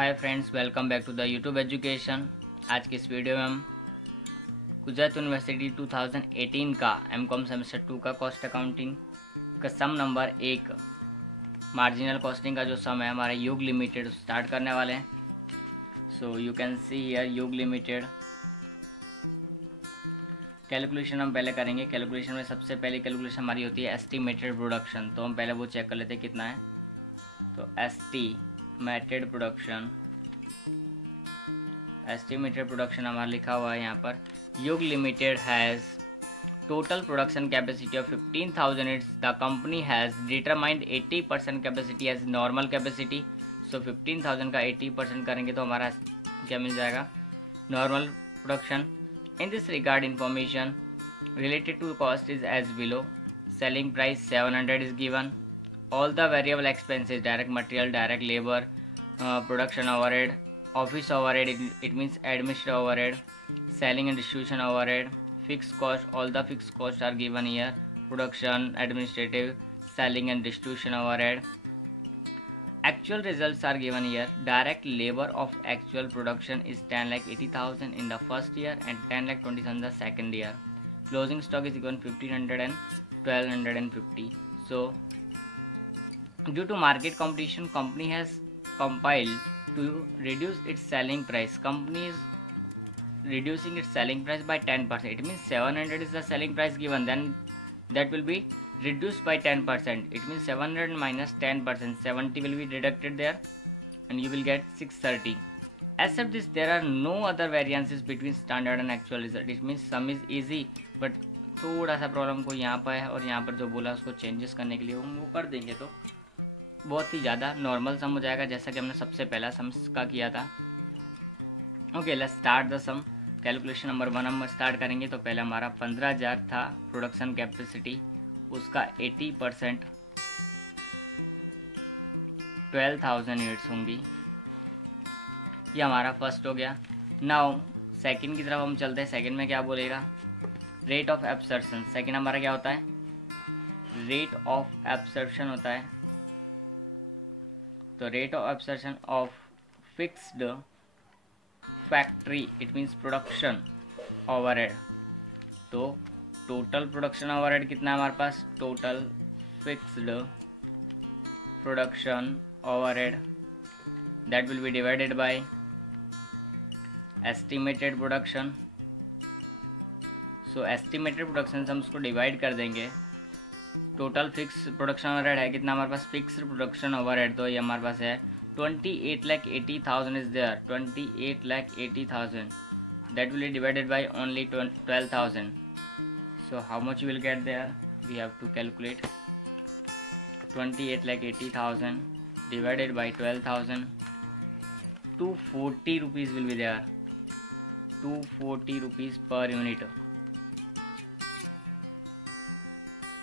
Hi friends, welcome back to the YouTube education. आज की इस वीडियो में हम गुजरात यूनिवर्सिटी 2018 का एमकॉम सेमेस्टर 2 का कॉस्ट अकाउंटिंग का सम नंबर 1 मार्जिनल कॉस्टिंग का जो सम है हमारे युग लिमिटेड स्टार्ट करने वाले हैं। So you can see here युग लिमिटेड। कैलकुलेशन हम पहले करेंगे। कैलकुलेशन में सबसे पहले कैलकुलेशन हमारी होती है एस्टिमेटेड प्रोडक्शन। तो हम पहले वो चेक कर लेते हैं कितना है। तो एस्टिमेटेड प्रोडक्शन हमारा लिखा हुआ है यहाँ पर। Yug limited has total production capacity of 15,000 units. The company has determined 80% capacity as normal capacity. So 15,000 का 80% करेंगे तो हमारा क्या मिल जाएगा, normal production. In this regard information related to cost is as below. Selling price 700 is given. All the variable expenses, direct material, direct labor, production overhead, office overhead, it means administrative overhead, selling and distribution overhead, fixed cost, all the fixed costs are given here. Production, administrative, selling and distribution overhead. Actual results are given here. Direct labor of actual production is 10,80,000 in the first year and 10,20,000 in the second year. Closing stock is given 1,500 and 1,250. So due to market competition, company has compiled to reduce its selling price. Company is reducing its selling price by 10%. It means 700 is the selling price given, then that will be reduced by 10%. It means 700 minus 10%, 70 will be deducted there and you will get 630. Except this, there are no other variances between standard and actual result. It means sum is easy, but थोड़ा सा problem को यहाँ पर है और यहाँ पर जो बोला उसको चेंजेस करने के लिए हम वो कर देंगे तो बहुत ही ज़्यादा नॉर्मल सम हो जाएगा, जैसा कि हमने सबसे पहला सम का किया था। Okay, let's start the sum. Calculation number 1 हम स्टार्ट करेंगे। तो पहले हमारा 15,000 था प्रोडक्शन कैपेसिटी, उसका 80% 12,000 यूनिट्स होंगी। ये हमारा फर्स्ट हो गया। नाउ सेकंड की तरफ हम चलते हैं। सेकंड में क्या बोलेगा, रेट ऑफ एब्सॉर्प्शन। सेकंड हमारा क्या होता है, रेट ऑफ एब्सॉर्प्शन होता है। तो rate of absorption of fixed factory, it means production overhead. तो टोटल प्रोडक्शन ओवरहेड कितना है हमारे पास, total fixed production overhead that will be divided by estimated production. So estimated production से हम उसको डिवाइड कर देंगे। टोटल फिक्स प्रोडक्शन ओवरहेड है कितना हमारे पास, फिक्स्ड प्रोडक्शन ओवरहेड तो ये हमारे पास है 28,80,000 is there. 28,80,000 that will be divided by only 12,000। So how much you will get there, we have to calculate. 28,80,000 divided by 12,000, 240 rupees will be there. 240 rupees per unit.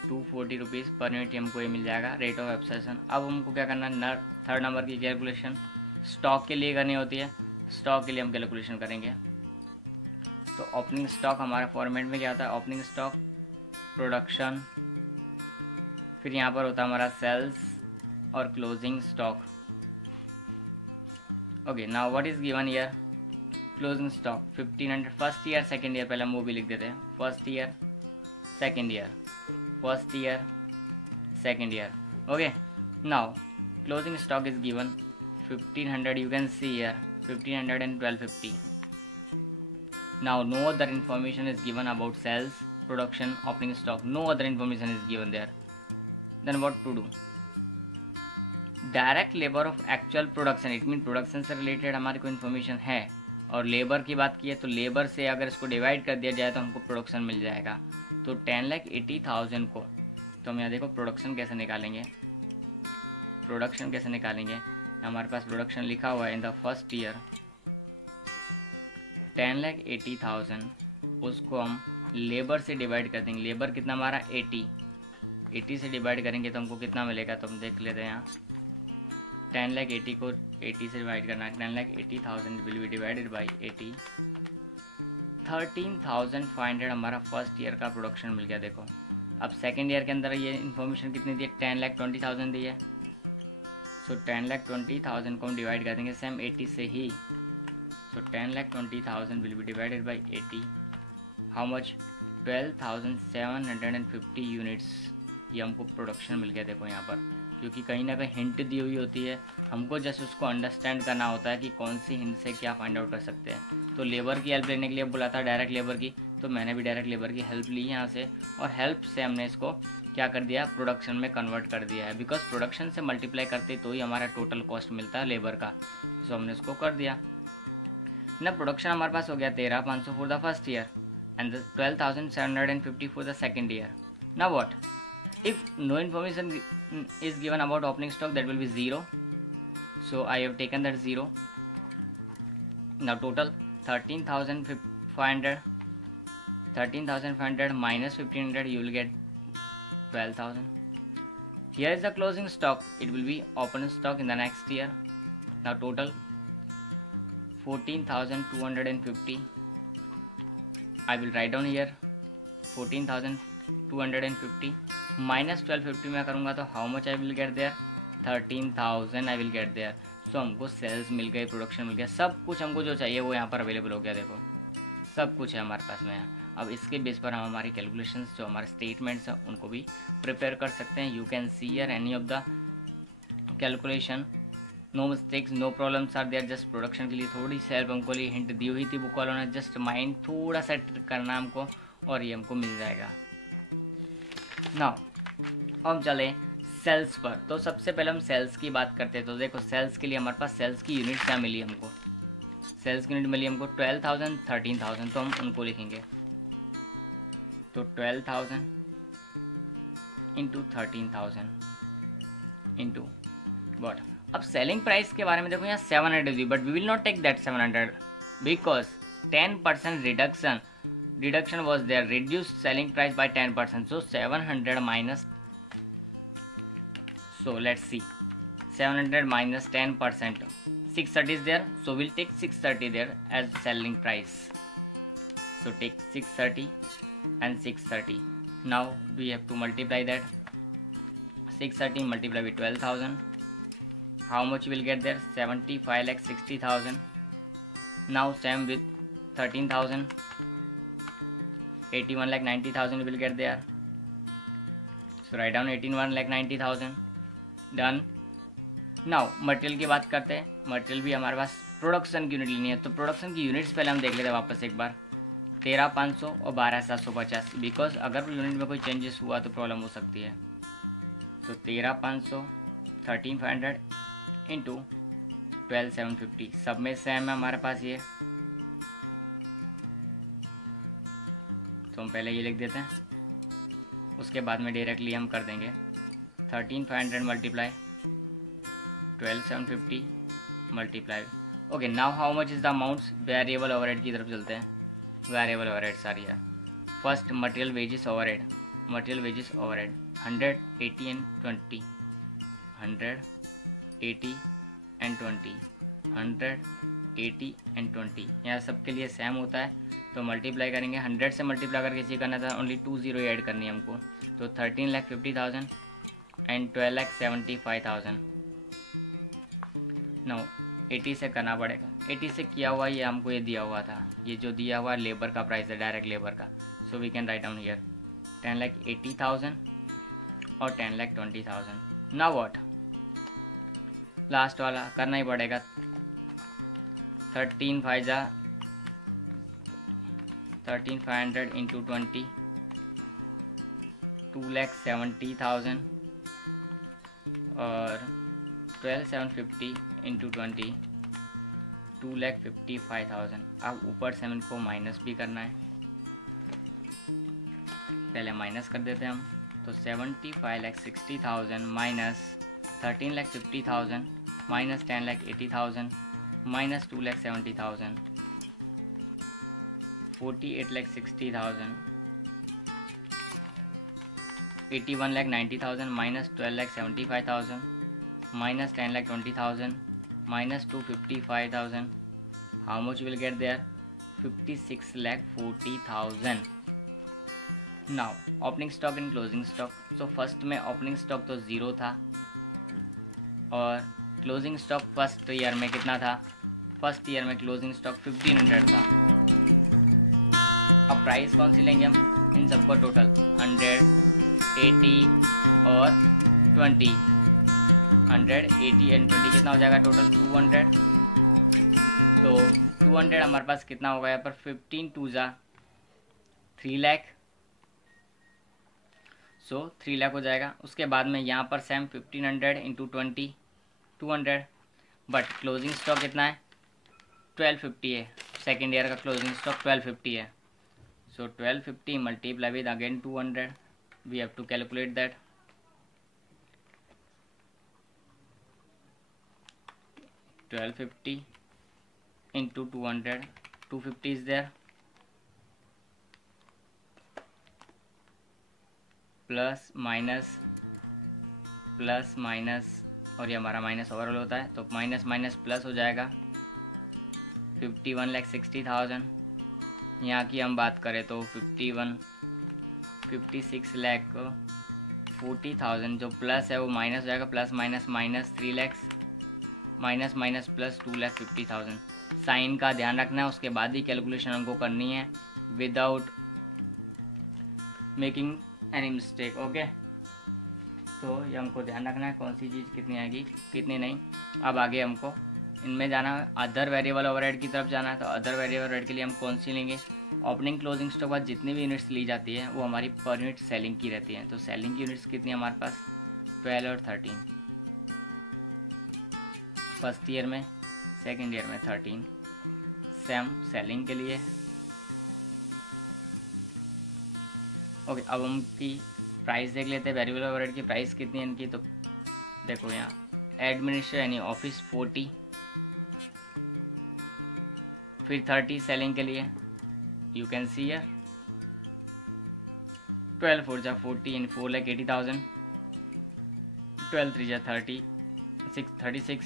240 rupees per unit हमको ये मिल जाएगा rate of absorption. अब हमको क्या करना है, third number की calculation stock के लिए करनी होती है। स्टॉक के लिए हम कैलकुलेशन करेंगे। तो ओपनिंग स्टॉक हमारा फॉर्मेट में क्या होता है, ओपनिंग स्टॉक, प्रोडक्शन, फिर यहाँ पर होता है हमारा सेल्स और closing stock. Okay, now what is given here, closing stock 1,500 first year second year. पहले हम वो भी लिख देते हैं, first year second year, first year second year. Okay, now closing stock is given 1,500, you can see here 1,500 and 1,250. Now no other information is given about sales, production, opening stock. No other information is given there. Then what to do? Direct labour of actual production, it mean production से related हमारी कोई information है और labour की बात की है तो लेबर से अगर इसको डिवाइड कर दिया जाए तो हमको प्रोडक्शन मिल जाएगा। तो 10,80,000 को, तो हम यहाँ देखो प्रोडक्शन कैसे निकालेंगे। प्रोडक्शन कैसे निकालेंगे, हमारे पास प्रोडक्शन लिखा हुआ है इन द फर्स्ट ईयर 10,80,000, उसको हम लेबर से डिवाइड कर देंगे। लेबर कितना हमारा 80 से डिवाइड करेंगे तो हमको कितना मिलेगा, तो हम देख लेते हैं यहाँ 10,80,000 को 80 से डिवाइड करना है। 10,80,000 विल बी डिवाइडेड बाई 80, 13,500 हमारा फर्स्ट ईयर का प्रोडक्शन मिल गया। देखो अब सेकेंड ईयर के अंदर ये इन्फॉर्मेशन कितनी दी है, 10,20,000 दी है। सो 10,20,000 को हम डिवाइड कर देंगे सेम 80 से ही। सो 10,20,000 will be divided by 80, how much, 12,750 units. ये हमको प्रोडक्शन मिल गया। देखो यहाँ पर क्योंकि कहीं ना कहीं हिंट दी हुई होती है, हमको जस्ट उसको अंडरस्टैंड करना होता है कि कौन सी हिंट से क्या फाइंड आउट कर सकते हैं। तो लेबर की हेल्प लेने के लिए बोला था, डायरेक्ट लेबर की, तो मैंने भी डायरेक्ट लेबर की हेल्प ली यहाँ से, और हेल्प से हमने इसको क्या कर दिया, प्रोडक्शन में कन्वर्ट कर दिया है। बिकॉज प्रोडक्शन से मल्टीप्लाई करते तो ही हमारा टोटल कॉस्ट मिलता है लेबर का। सो हमने इसको कर दिया ना। प्रोडक्शन हमारे पास हो गया 13,500 for the first year and the 12,750 for the second year. Now what? If no information is given about opening stock, that will be 0. So I have taken that 0. Now total 13,500. 13,500 minus 1,500, you will get 12,000. Here is the closing stock. It will be open stock in the next year. Now total 14,250. I will write down here 14,250 minus 1250 मैं करूँगा तो how much I will get there, 13,000 I will get there. So हमको sales मिल गई, production मिल गया, सब कुछ हमको जो चाहिए वो यहाँ पर अवेलेबल हो गया। देखो सब कुछ है हमारे पास में यहाँ। अब इसके बेस पर हम हमारी कैलकुलेशंस जो हमारे स्टेटमेंट्स हैं उनको भी प्रिपेयर कर सकते हैं। You can see here any of the calculation, no mistakes, no problems are there. Just production के लिए थोड़ी सी हेल्प हमको लिए हिंट दी हुई थी बुक वालों ने, जस्ट माइंड थोड़ा सा करना हमको और ये हमको मिल जाएगा। नाउ हम चले सेल्स पर। तो सबसे पहले हम सेल्स की बात करते हैं। तो देखो सेल्स के लिए हमारे पास सेल्स की यूनिट क्या मिली हमको, सेल्स की यूनिट मिली हमको 12,000, 13,000, तो हम उनको लिखेंगे। तो 12,000 इंटू 13,000 इंटू व्हाट। अब सेलिंग प्राइस के बारे में देखो यहाँ 700 but we will not take that 700 because 10% reduction was there, reduce selling price by 10%. So 700 minus, so let's see 700 minus 10%, 630 is there, so we'll take 630 there as selling price. So take 630 and 630. Now we have to multiply that. 630 multiply with 12,000. How much we'll get there? 75,60,000. Now same with 13,000. 81,90,000 will get there. So write down 81,90,000. Done. Now material की बात करते हैं। Material भी हमारे पास production की unit लेनी है, तो प्रोडक्शन की यूनिट्स पहले हम देख लेते हैं वापस एक बार। 13,500 और 12,750, बिकॉज अगर यूनिट में कोई चेंजेस हुआ तो प्रॉब्लम हो सकती है। तो 13,500, 13,500 इंटू 12,750, सब में सेम है हमारे पास ये, तो हम पहले ये लिख देते हैं, उसके बाद में डायरेक्टली हम कर देंगे 13,500 multiply 12,750 multiply. Okay, now how much is the amounts. Variable overhead की तरफ चलते हैं। वेरिएबल ओवरहेड सारी है। First material wages overhead, material wages overhead 100, 80 and 20, 100, 80 and 20, 100, 80 and 20, यहाँ सबके लिए सेम होता है। तो मल्टीप्लाई करेंगे, 100 से मल्टीप्लाई करके चेक करना था, ओनली 2 0 ऐड करनी है हमको। तो 13,50,000 एंड 12,75,000। नो 80 से करना पड़ेगा, 80 से किया हुआ ये हमको ये दिया हुआ था, ये जो दिया हुआ लेबर का प्राइस है, डायरेक्ट लेबर का। So we can write down here 10,80,000 और 10,20,000। नाउ व्हाट, लास्ट वाला करना ही पड़ेगा। 13,500 इंटू 20, 2,70,000 और 12,750 इंटू 20, 2,55,000। अब ऊपर से इनको माइनस भी करना है, पहले माइनस कर देते हैं हम। तो 75,60,000 minus 13,50,000 minus 10,80,000 minus 2,70,000, 48,60,000, 81,90,000 minus 12,75,000 minus 10,20,000 minus 255,000. How much will get there? 56,40,000. Now opening stock and closing stock. So first में opening stock तो 0 था और क्लोजिंग स्टॉक फर्स्ट ईयर में कितना था? फर्स्ट ईयर में क्लोजिंग स्टॉक 1500 था। अब प्राइस कौन सी लेंगे हम? इन सबको टोटल 100, 80 और 20। 100, 80 एंड 20 कितना हो जाएगा टोटल? 200। तो 200 हमारे पास कितना होगा यहाँ पर? 15 2 जा 3 लाख, सो 3 लाख हो जाएगा। उसके बाद में यहाँ पर same 1500 into 20 200, but closing stock कितना है? 1250 है। सेकेंड ईयर का क्लोजिंग स्टॉक 1250 है। So 1250 multiply with again 200, we have to calculate that. 1250 into 200, 250 is there, plus minus और ये हमारा माइनस ओवरऑल होता है, तो माइनस माइनस प्लस हो जाएगा। 51,60,000। यहाँ की हम बात करें तो 56,40,000 जो प्लस है वो माइनस हो जाएगा, plus minus minus 3 lakh, minus minus plus 2,50,000। Sign का ध्यान रखना है, उसके बाद ही कैलकुलेशन हमको करनी है without making any mistake. Okay, तो ये हमको ध्यान रखना है कौन सी चीज़ कितनी आएगी कितनी नहीं। अब आगे हमको इनमें जाना है, अदर वेरिएबल ओवरहेड की तरफ जाना है। तो अदर वेरिएबल ओवरहेड के लिए हम कौन सी लेंगे? ओपनिंग क्लोजिंग स्टॉक बाद जितनी भी यूनिट्स ली जाती है वो हमारी पर यूनिट सेलिंग की रहती है। तो सेलिंग की यूनिट्स कितनी है हमारे पास? 12 और 13। फर्स्ट ईयर में, सेकेंड ईयर में 13। सेम सेलिंग के लिए। ओके, अब हम की प्राइस देख लेते हैं। वेरिएबल ओवरहेड की प्राइस कितनी है इनकी? तो देखो यहाँ एडमिनिस्ट्रेशन यानी ऑफिस 40, फिर 30 सेलिंग के लिए। यू कैन सी हियर 12 4 जा 40 इन 4,80,000, 12 3 जा 36,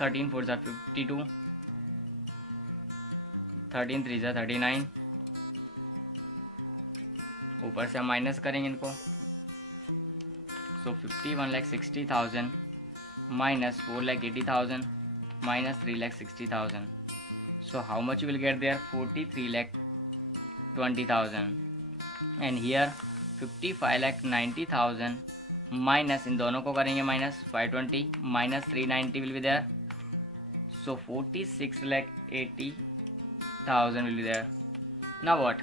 13 4 जा 52, 13 3 जा 39। ऊपर से हम माइनस करेंगे इनको, सो 51,60,000 minus 4,80,000 minus 3,60,000. So how much you will get there? 43,20,000. And here 55,90,000 minus इन दोनों को करेंगे minus 520 minus 390 will be there. So 46,80,000 will be there. Now what?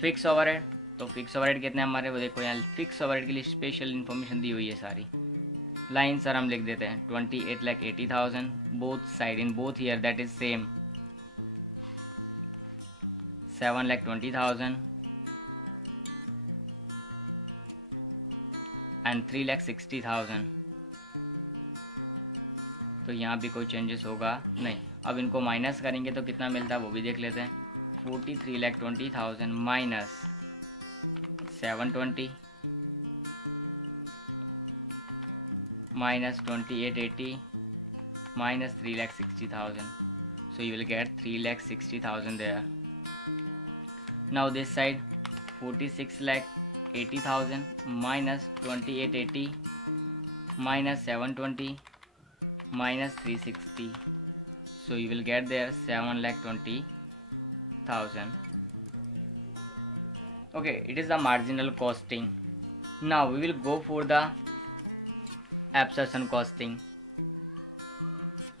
Fix overhead. तो फिक्स ओवरहेड कितने हमारे, वो देखो यहाँ फिक्स ओवरहेड के लिए स्पेशल इन्फॉर्मेशन दी हुई है सारी। लाइन सर हम लिख देते हैं 28,80,000 both side in both year, that is same 7,20,000 and 3,60,000। तो यहाँ भी कोई चेंजेस होगा नहीं। अब इनको माइनस करेंगे तो कितना मिलता है वो भी देख लेते हैं। 43,20,000 minus 720 minus 2880 minus 3,60,000. So you will get 3,60,000 there. Now this side 46,80,000 minus 2880 minus 720 minus 360. So you will get there 7,20,000. Okay, it is the marginal costing. Now we will go for the absorption costing.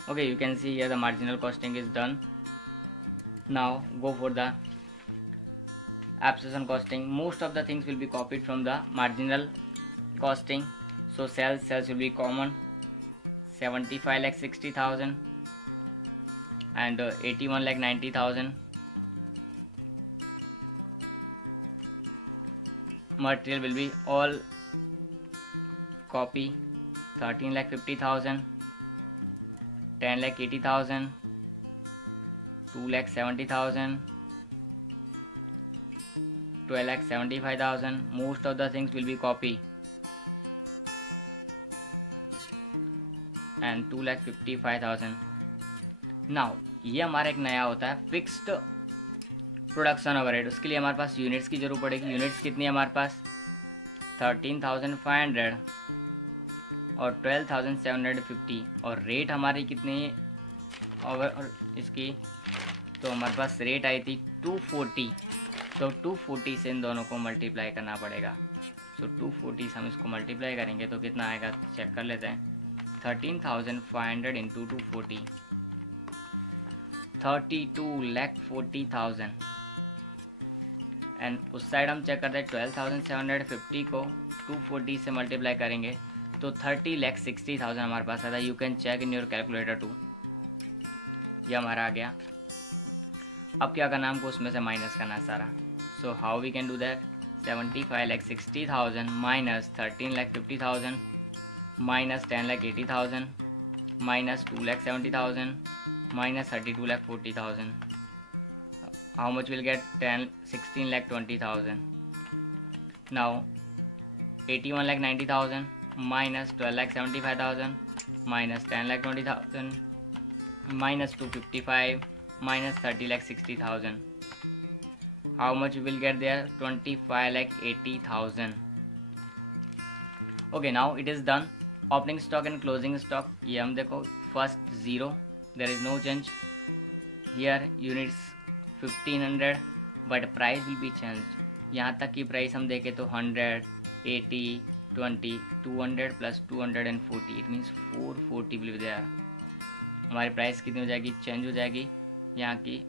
Okay, you can see here the marginal costing is done. Now go for the absorption costing. Most of the things will be copied from the marginal costing. So sales will be common, 75,60,000 and 81,90,000. Material will be all copy, 13,50,000, 10,80,000, 2,70,000, 12,75,000. Most of the things will be copy and 2,55,000. Now ये हमारा एक नया होता है fixed production overhead. उसके लिए हमारे पास units की जरूरत पड़ेगी। यूनिट्स कितनी है हमारे पास? 13,500 और 12,750 और रेट हमारी कितनी है और इसकी, तो हमारे पास रेट आई थी 240। तो 240 से इन दोनों को मल्टीप्लाई करना पड़ेगा। सो 240 से हम इसको मल्टीप्लाई करेंगे तो कितना आएगा चेक कर लेते हैं। 13,500 इंटू 240, 32,40,000। एंड उस साइड हम चेक करते हैं 12,750 को 240 से मल्टीप्लाई करेंगे तो 30,60,000 हमारे पास आता है। You can check in your calculator too. ये हमारा आ गया। अब क्या करना है, हमको उसमें से माइनस करना है सारा। So how we can do that, 75,60,000 minus 13,50,000 minus 10,80,000 minus 2,70,000 minus 32,40,000. How much will get 16,20,000. Now 81,90,000 minus 12,75,000 minus 10,20,000 minus 255 minus 30,60,000. How much you will get there? 25,80,000. Okay, now it is done. Opening stock and closing stock. ये हम देखो, first 0, there is no change. Here units 1500 but price will be changed. यहाँ तक की price हम देखें तो 100, 80, 20, 200 plus 240, it means 440 will be there. हमारी प्राइस कितनी हो जाएगी, चेंज हो जाएगी। यहाँ की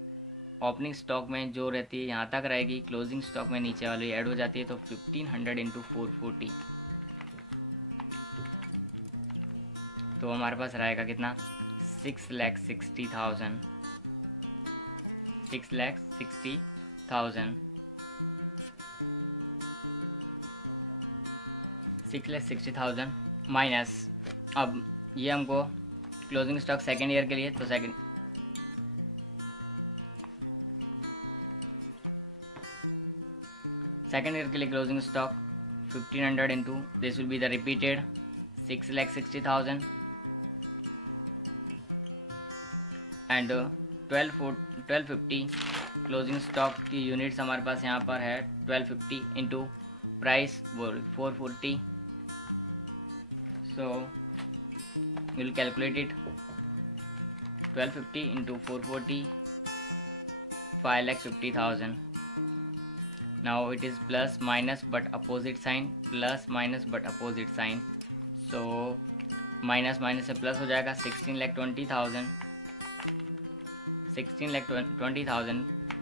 ओपनिंग स्टॉक में जो रहती है यहाँ तक रहेगी, क्लोजिंग स्टॉक में नीचे वाली ऐड हो जाती है, तो 1500 इंटू 440, तो हमारे पास रहेगा कितना, 6,60,000। 6,60,000 6,60,000 माइनस, अब ये हमको क्लोजिंग स्टॉक सेकेंड ईयर के लिए, तो सेकेंड ईयर के लिए closing stock 1500 into this will be the repeated 6,60,000 and 1250 closing stock की यूनिट्स हमारे पास यहाँ पर है 1250 into price 440, so will calculate it 1250 into 440, 5,50,000. Now it is plus minus but opposite sign, plus minus but opposite sign, so minus minus से plus हो जाएगा 16,20,000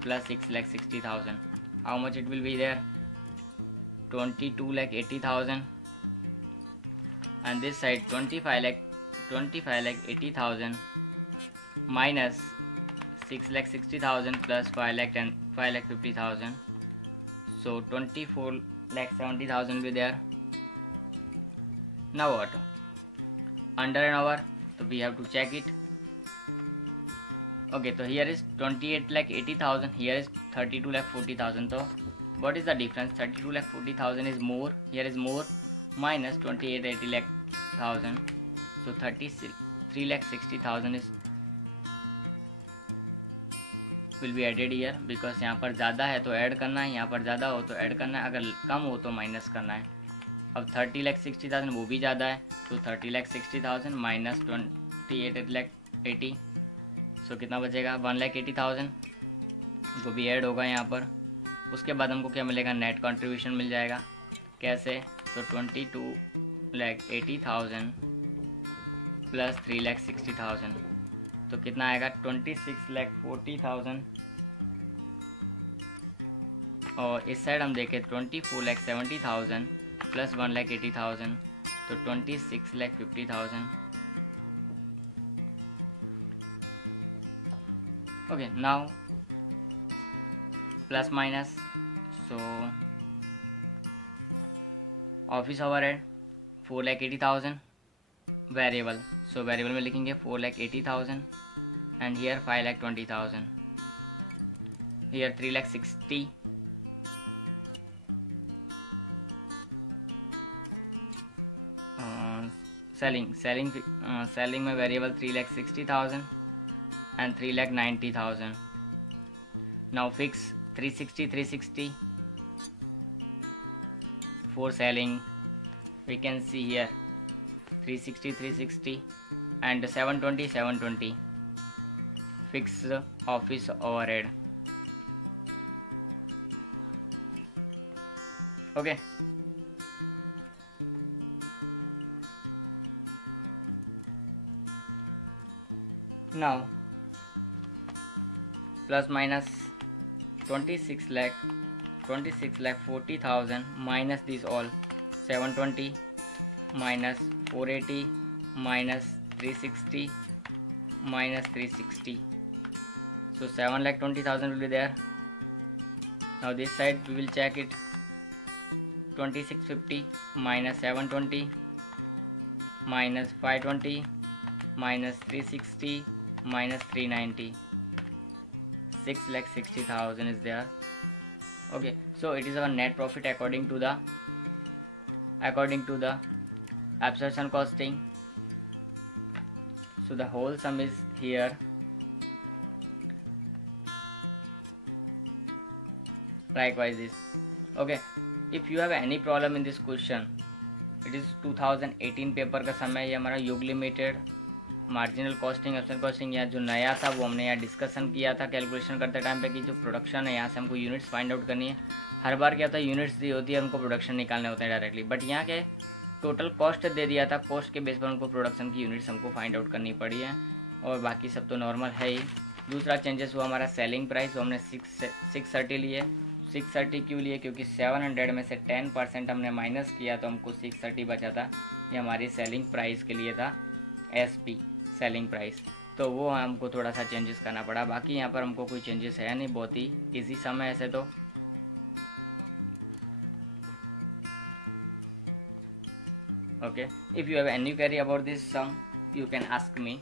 plus 6,60,000. How much it will be there, 22,80,000, and this side 25,80,000 minus 6,60,000 plus 5,50,000. So 24,70,000 will be there. Now what? Under and over, so we have to check it. Okay, so here is 28,80,000, here is 32,40,000. So what is the difference? 32,40,000 is more, here is more, minus 28,80,000. So 33,60,000 is will be added here, because यहाँ पर ज़्यादा है तो add करना है, यहाँ पर ज़्यादा हो तो ऐड करना है, अगर कम हो तो माइनस करना है। अब 30,60,000 वो भी ज़्यादा है, तो 30,60,000 माइनस 28,80, सो कितना बचेगा, 1,80,000, वो भी ऐड होगा यहाँ पर। उसके बाद हमको क्या मिलेगा, नेट कंट्रीब्यूशन मिल जाएगा। कैसे, तो 22,80,000 प्लस 3,60,000, तो कितना आएगा, 26,40,000। और इस साइड हम देखें 24,70,000 प्लस 1,80,000, तो 26,50,000। Okay, now plus minus, so office overhead 4,80,000, variable, so variable में लिखेंगे 4,80,000 and here 5,20,000, here 3,60,000, selling में variable 3,60,000 and 3,90,000. now fix 360 for selling, we can see here 360 360 and 720 720 fixed office overhead. Okay, now plus minus 26 lakh 40,000 minus these all 720 minus 480 minus 360 minus 360, so 7,20,000 will be there. Now this side we will check it. 2650 minus 720 minus 520 minus 360 minus 390, 6,60,000 is there. Okay, so it is our net profit according to the absorption costing. So the whole sum is here. Likewise this. Okay, if you have any problem in this question, it is 2018 paper का समय। ये हमारा योग limited marginal costing option costing या जो नया था वो हमने यहाँ डिस्कशन किया था कैलकुलेशन करते टाइम पे कि जो प्रोडक्शन है यहाँ से हमको यूनिट्स फाइंड आउट करनी है। हर बार क्या होता है यूनिट्स दी होती है उनको प्रोडक्शन निकालने होते हैं डायरेक्टली, बट यहाँ के टोटल कॉस्ट दे दिया था, कॉस्ट के बेस पर उनको प्रोडक्शन की यूनिट्स हमको फाइंड आउट करनी पड़ी है और बाकी सब तो नॉर्मल है ही। दूसरा चेंजेस हुआ हमारा सेलिंग प्राइस, वो हमने 630 लिए। 630 क्यों लिए? क्योंकि 700 में से 10% हमने माइनस किया तो हमको 630 बचा था। ये हमारी सेलिंग प्राइस के लिए था, SP सेलिंग प्राइस, तो वो हमको थोड़ा सा चेंजेस करना पड़ा। बाकी यहाँ पर हमको कोई चेंजेस है नहीं, बहुत ही ईजी सम है ऐसे तो। Okay, if you have any query about this sum you can ask me.